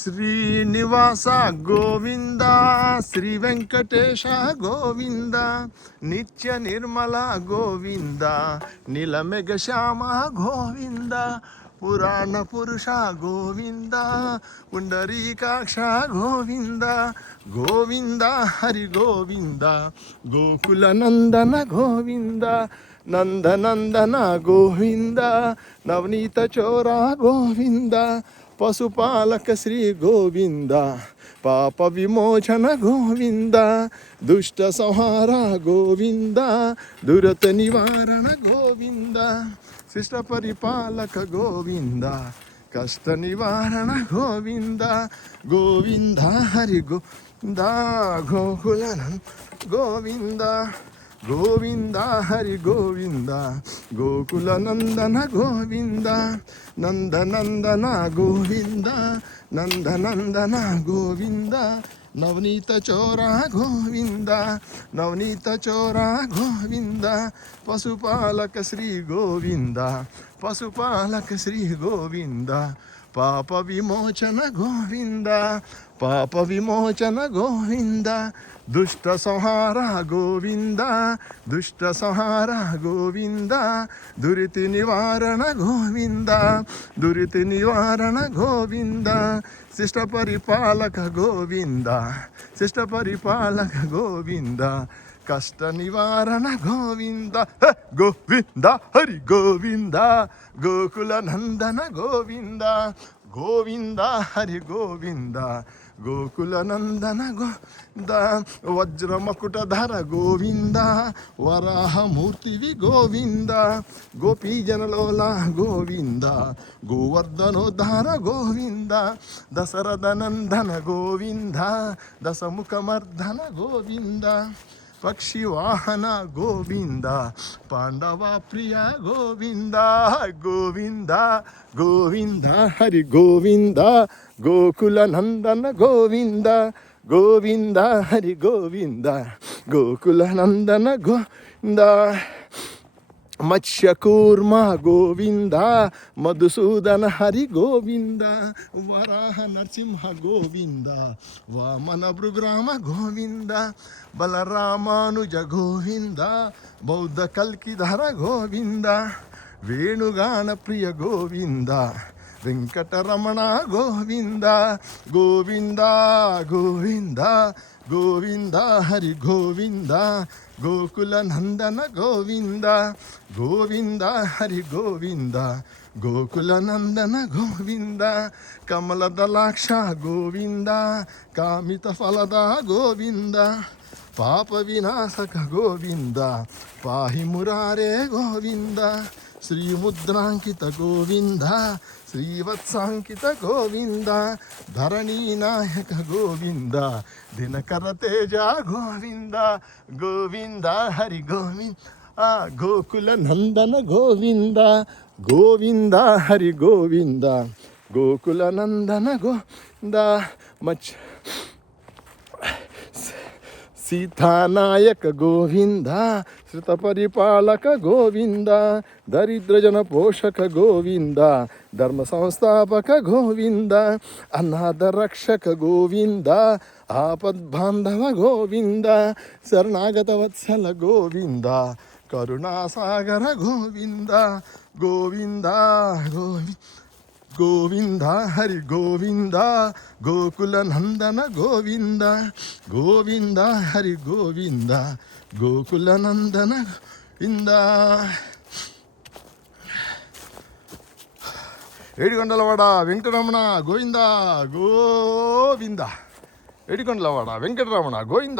ಶ್ರೀನಿವಾಸ ಗೋವಿಂದ, ಶ್ರೀ ವೆಂಕಟೇಶ ಗೋವಿಂದ, ನಿತ್ಯ ನಿರ್ಮಲ ಗೋವಿಂದ, ನೀಲಮೆಘ ಶ್ಯಾಮ ಗೋವಿಂದ, ಪುರಾಣ ಪುರುಷ ಗೋವಿಂದ, ಪುಂಡರೀಕಾಕ್ಷ ಗೋವಿಂದ, ಗೋವಿಂದ ಹರಿ ಗೋವಿಂದ, ಗೋಕುಲ ನಂದನ ಗೋವಿಂದ, ನಂದನಂದನ ಗೋವಿಂದ, ನವನೀತ ಚೋರ ಗೋವಿಂದ, ಪಶುಪಾಲಕ ಶ್ರೀ ಗೋವಿಂದ, ಪಾಪ ವಿಮೋಚನ ಗೋವಿಂದ, ದುಷ್ಟ ಸಂಹಾರ ಗೋವಿಂದ, ದುರತ ನಿವಾರಣ ಗೋವಿಂದ, ಶಿಷ್ಟ ಪರಿಪಾಲಕ ಗೋವಿಂದ, ಕಷ್ಟ ನಿವಾರಣ ಗೋವಿಂದ, ಗೋವಿಂದ ಹರಿ ಗೋವಿಂದ, ಗೋಕುಲನಂದ ಗೋವಿಂದ, ಗೋವಿಂದ ಹರಿ ಗೋವಿಂದ, ಗೋಕುಲ ನಂದನ ಗೋವಿಂದ, ನಂದನಂದನ ಗೋವಿಂದ, ನಂದನಂದನ ಗೋವಿಂದ, ನವನೀತ ಚೋರ ಗೋವಿಂದ, ನವನೀತ ಚೋರ ಗೋವಿಂದ, ಪಶುಪಾಲಕ ಶ್ರೀ ಗೋವಿಂದ, ಪಶುಪಾಲಕ ಶ್ರೀ ಗೋವಿಂದ, ಪಾಪ ವಿಮೋಚನ ಗೋವಿಂದ, ಪಾಪ ವಿಮೋಚನ ಗೋವಿಂದ, ದುಷ್ಟ ಸಂಹಾರ ಗೋವಿಂದ, ದುಷ್ಟ ಸಂಹಾರ ಗೋವಿಂದ, ದುರಿತಿ ನಿವಾರಣ ಗೋವಿಂದ, ದುರಿತಿ ನಿವಾರಣ ಗೋವಿಂದ, ಶಿಷ್ಟ ಪರಿಪಾಲಕ ಗೋವಿಂದ, ಶಿಷ್ಟ ಪರಿಪಾಲಕ ಗೋವಿಂದ, ಕಷ್ಟ ನಿವಾರಣ ಗೋವಿಂದ, ಗೋವಿಂದ ಹರಿ ಗೋವಿಂದ, ಗೋಕುಲ ನಂದನ ಗೋವಿಂದ, ಗೋವಿಂದ ಹರಿ ಗೋವಿಂದ, ಗೋಕುಲ ನಂದನ ಗೋವಿಂದ, ವಜ್ರ ಮಕುಟಧರ ಗೋವಿಂದ, ವರಾಹ ಮೂರ್ತಿವಿ ಗೋವಿಂದ, ಗೋಪಿ ಜನಲೋಲ ಗೋವಿಂದ, ಗೋವರ್ಧನೋದ್ಧಾರ ಗೋವಿಂದ, ದಶರಥ ನಂದನ ಗೋವಿಂದ, ದಶಮುಖ ಮರ್ದನ ಗೋವಿಂದ, ಪಕ್ಷಿ ವಾಹನ ಗೋವಿಂದ, ಪಾಂಡವ ಪ್ರಿಯ ಗೋವಿಂದ, ಗೋವಿಂದ ಗೋವಿಂದ ಹರಿ ಗೋವಿಂದ, ಗೋಕುಲ ನಂದನ ಗೋವಿಂದ, ಗೋವಿಂದ ಹರಿ ಗೋವಿಂದ, ಗೋಕುಲ ನಂದನ ಗೋವಿಂದ, ಮತ್ಸ್ಯಕೂರ್ಮ ಗೋವಿಂದ, ಮಧುಸೂದನ ಹರಿ ಗೋವಿಂದ, ವರಾಹ ನರಸಿಂಹ ಗೋವಿಂದ, ವಾಮನ ಭೃಗ್ರಾಮ ಗೋವಿಂದ, ಬಲರಾಮಾನುಜ ಗೋವಿಂದ, ಬೌದ್ಧ ಕಲ್ಕಿಧರ ಗೋವಿಂದ, ವೇಣುಗಾನ ಪ್ರಿಯ ಗೋವಿಂದ, ವೆಂಕಟರಮಣ ಗೋವಿಂದ, ಗೋವಿಂದ ಗೋವಿಂದ, ಗೋವಿಂದ ಹರಿ ಗೋವಿಂದ, ಗೋಕುಲ ನಂದನ ಗೋವಿಂದ, ಗೋವಿಂದ ಹರಿ ಗೋವಿಂದ, ಗೋಕುಲ ನಂದನ ಗೋವಿಂದ, ಕಮಲದಲಾಕ್ಷ ಗೋವಿಂದ, ಕಾಮಿತ ಫಲದ ಗೋವಿಂದ, ಪಾಪ ವಿನಾಶಕ ಗೋವಿಂದ, ಪಾಹಿ ಮುರಾರೇ ಗೋವಿಂದ, ಶ್ರೀಮುದ್ರಾಂಕಿತ ಗೋವಿಂದ, ಶ್ರೀವತ್ಸಾಂಕಿತ ಗೋವಿಂದ, ಧರಣಿ ನಾಯಕ ಗೋವಿಂದ, ದಿನಕರ ತೇಜ ಗೋವಿಂದ, ಗೋವಿಂದ ಹರಿ ಗೋವಿಂದ, ಗೋಕುಲ ನಂದನ ಗೋವಿಂದ, ಗೋವಿಂದ ಹರಿ ಗೋವಿಂದ, ಗೋಕುಲ ನಂದನ ಗೋವಿಂದ, ಸೀತಾನಾಯಕ ಗೋವಿಂದ, ಶ್ರುತ ಪರಿಪಾಲಕ ಗೋವಿಂದ, ದರಿದ್ರ ಜನ ಪೋಷಕ ಗೋವಿಂದ, ಧರ್ಮ ಸಂಸ್ಥಾಪಕ ಗೋವಿಂದ, ಅನಾಥ ರಕ್ಷಕ ಗೋವಿಂದ, ಆಪದ್ಬಾಂಧವ ಗೋವಿಂದ, ಶರಣಾಗತ ವತ್ಸಲ ಗೋವಿಂದ, ಕರುಣಾಸಾಗರ ಗೋವಿಂದ, ಗೋವಿಂದ ಗೋವಿಂದ, ಗೋವಿಂದ ಹರಿ ಗೋವಿಂದ, ಗೋಕುಲ ನಂದನ ಗೋವಿಂದ, ಗೋವಿಂದ ಹರಿ ಗೋವಿಂದ, ಗೋಕುಲ ನಂದನ ಗೋವಿಂದ. ఏడికొండలవాడ వెంకటరమణ గోవింద గోవింద, ఏడికొండలవాడ వెంకటరమణ గోవింద.